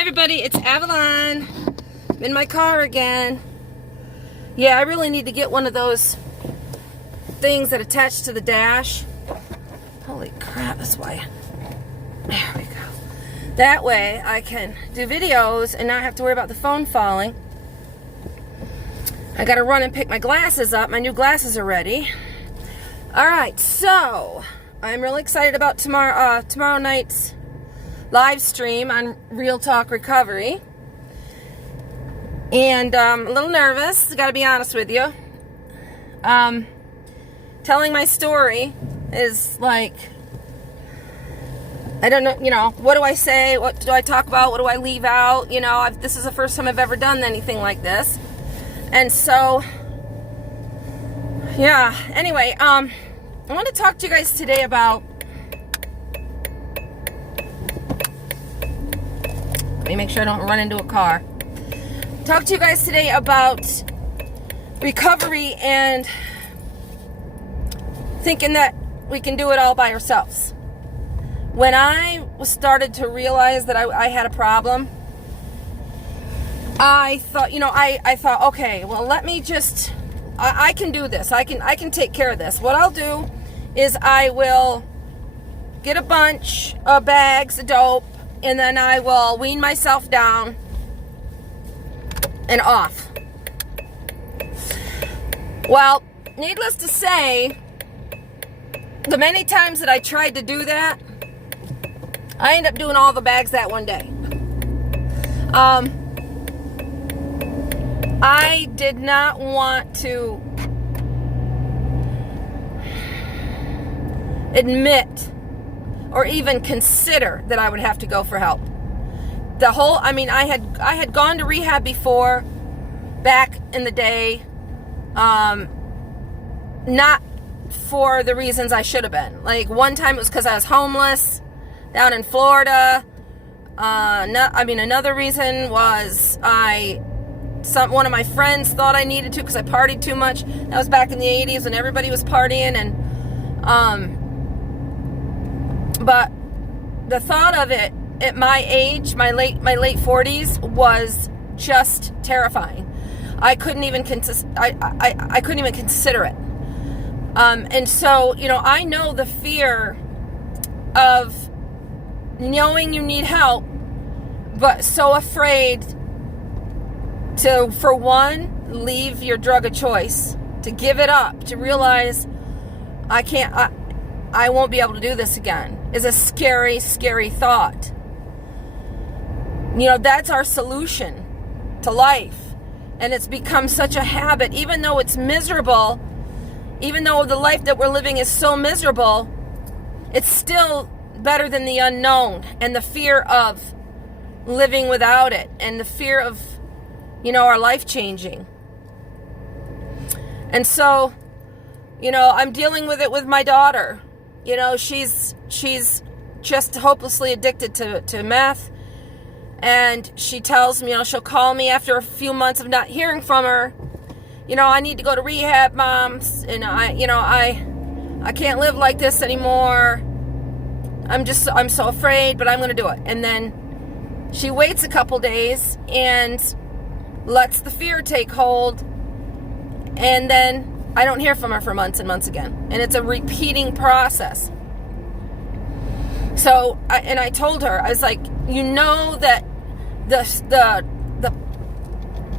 Hi everybody, it's Avalon. I'm in my car again. Yeah, I really need to get one of those things that attach to the dash. Holy crap, that's why. There we go. That way I can do videos and not have to worry about the phone falling. I gotta run and pick my glasses up. My new glasses are ready. Alright, so I'm really excited about tomorrow night's live stream on Real Talk Recovery. And I'm a little nervous, gotta be honest with you. Telling my story is like, I don't know, what do I say? What do I talk about? What do I leave out? This is the first time I've ever done anything like this. And so, yeah, anyway, I want to talk to you guys today about, let me make sure I don't run into a car. Talk to you guys today about recovery and thinking that we can do it all by ourselves. When I started to realize that I had a problem, I thought, I thought, okay, well, let me just, I can do this. I can take care of this. What I'll do is I will get a bunch of bags of dope, and then I will wean myself down and off. Well, needless to say, the many times that I tried to do that, I ended up doing all the bags that one day. I did not want to admit or even consider that I would have to go for help. I had gone to rehab before, back in the day, not for the reasons I should have been. Like, one time it was because I was homeless down in Florida. Another reason was one of my friends thought I needed to because I partied too much. That was back in the 80s when everybody was partying, and but the thought of it at my age, my late 40s, was just terrifying. I couldn't even I couldn't even consider it. And so, I know the fear of knowing you need help, but so afraid to, for one, leave your drug of choice, to give it up, to realize I won't be able to do this again, is a scary, scary thought. That's our solution to life. And it's become such a habit, even though it's miserable, even though the life that we're living is so miserable, it's still better than the unknown and the fear of living without it and the fear of, our life changing. And so, I'm dealing with it with my daughter. She's just hopelessly addicted to meth. And she tells me, she'll call me after a few months of not hearing from her. I need to go to rehab, Mom. And I can't live like this anymore. I'm so afraid, but I'm going to do it. And then she waits a couple days and lets the fear take hold. And then I don't hear from her for months and months again. And it's a repeating process. So, I told her, I was like, that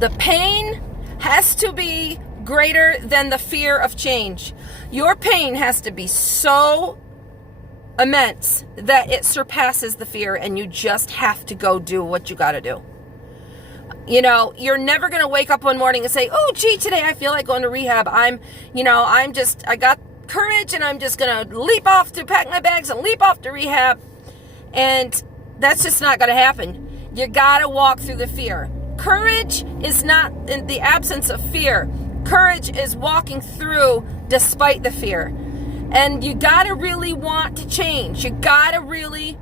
the pain has to be greater than the fear of change. Your pain has to be so immense that it surpasses the fear, and you just have to go do what you got to do. You're never going to wake up one morning and say, oh, gee, today I feel like going to rehab. I got courage, and I'm just going to pack my bags and leap off to rehab. And that's just not going to happen. You got to walk through the fear. Courage is not in the absence of fear. Courage is walking through despite the fear. And you got to really want to change. You got to really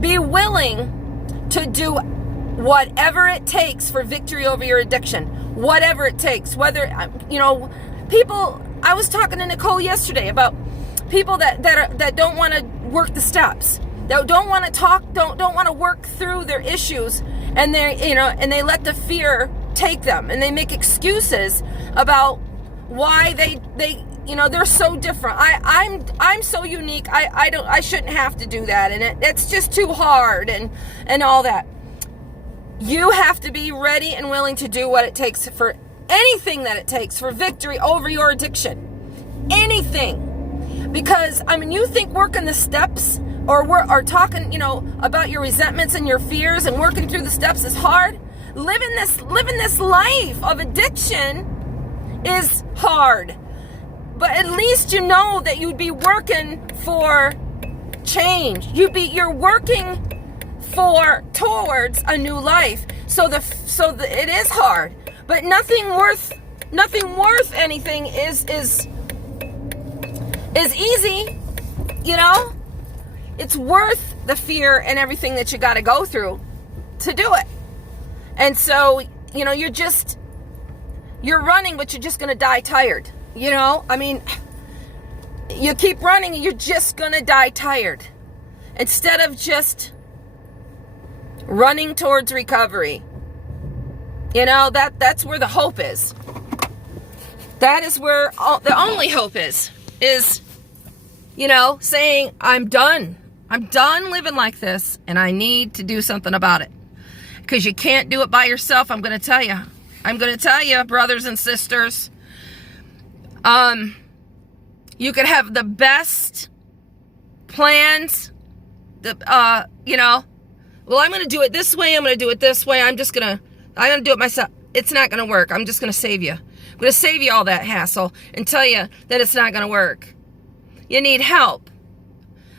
be willing to do whatever it takes for victory over your addiction. Whatever it takes. Whether, people, I was talking to Nicole yesterday about people that don't want to work the steps. that don't want to talk, don't want to work through their issues, and they let the fear take them, and they make excuses about why they're so different. I'm so unique. I shouldn't have to do that, and it's just too hard, and all that. You have to be ready and willing to do what it takes, for anything that it takes, for victory over your addiction. Anything. Because, you think working the steps or talking, about your resentments and your fears and working through the steps is hard? Living this life of addiction is hard. But at least you know that you'd be working for change. You're working towards a new life. So it is hard, but nothing worth anything is easy. It's worth the fear and everything that you got to go through to do it. And so, you're running, but you're just going to die tired. You keep running and you're just going to die tired. Instead of just running towards recovery. That's where the hope is. That is where the only hope is, saying, I'm done living like this, and I need to do something about it. Because you can't do it by yourself, I'm going to tell you. Brothers and sisters. You could have the best plans, I'm going to do it this way, I'm going to do it this way, I'm going to do it myself. It's not going to work. I'm just going to save you. I'm going to save you all that hassle and tell you that it's not going to work. You need help.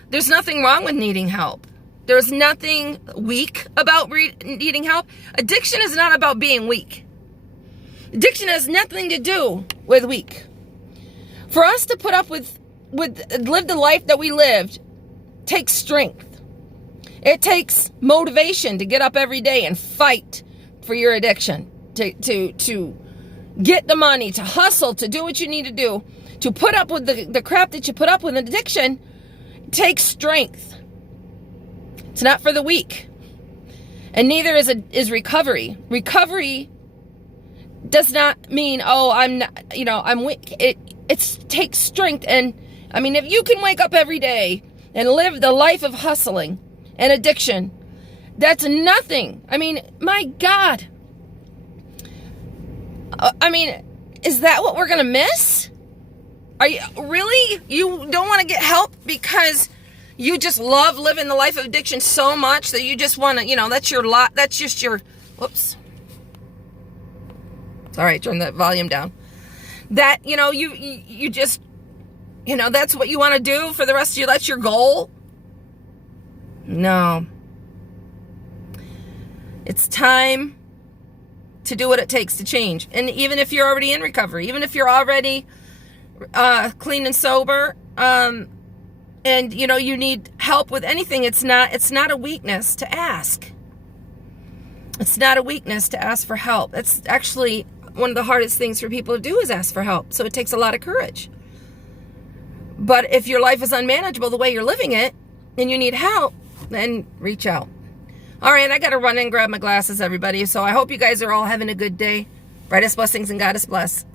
There's nothing wrong with needing help. There's nothing weak about needing help. Addiction is not about being weak. Addiction has nothing to do with weak. For us to put up with live the life that we lived takes strength. It takes motivation to get up every day and fight for your addiction, to get the money, to hustle, to do what you need to do, to put up with the crap that you put up with. An addiction takes strength. It's not for the weak. And neither is recovery. Recovery does not mean, I'm weak. It takes strength. And if you can wake up every day and live the life of hustling and addiction, that's nothing. My God. Is that what we're going to miss? Are you really? You don't want to get help because you just love living the life of addiction so much that you just want to, that's your lot. That's just your, whoops. All right, turn that volume down. That, you just, that's what you want to do for the rest of your life. That's your goal. No. It's time to do what it takes to change. And even if you're already in recovery, even if you're already clean and sober, and you need help with anything, it's not a weakness to ask. It's not a weakness to ask for help. It's actually one of the hardest things for people to do is ask for help. So it takes a lot of courage. But if your life is unmanageable the way you're living it and you need help, then reach out. All right, I got to run and grab my glasses, everybody. So I hope you guys are all having a good day. Brightest blessings and God is blessed.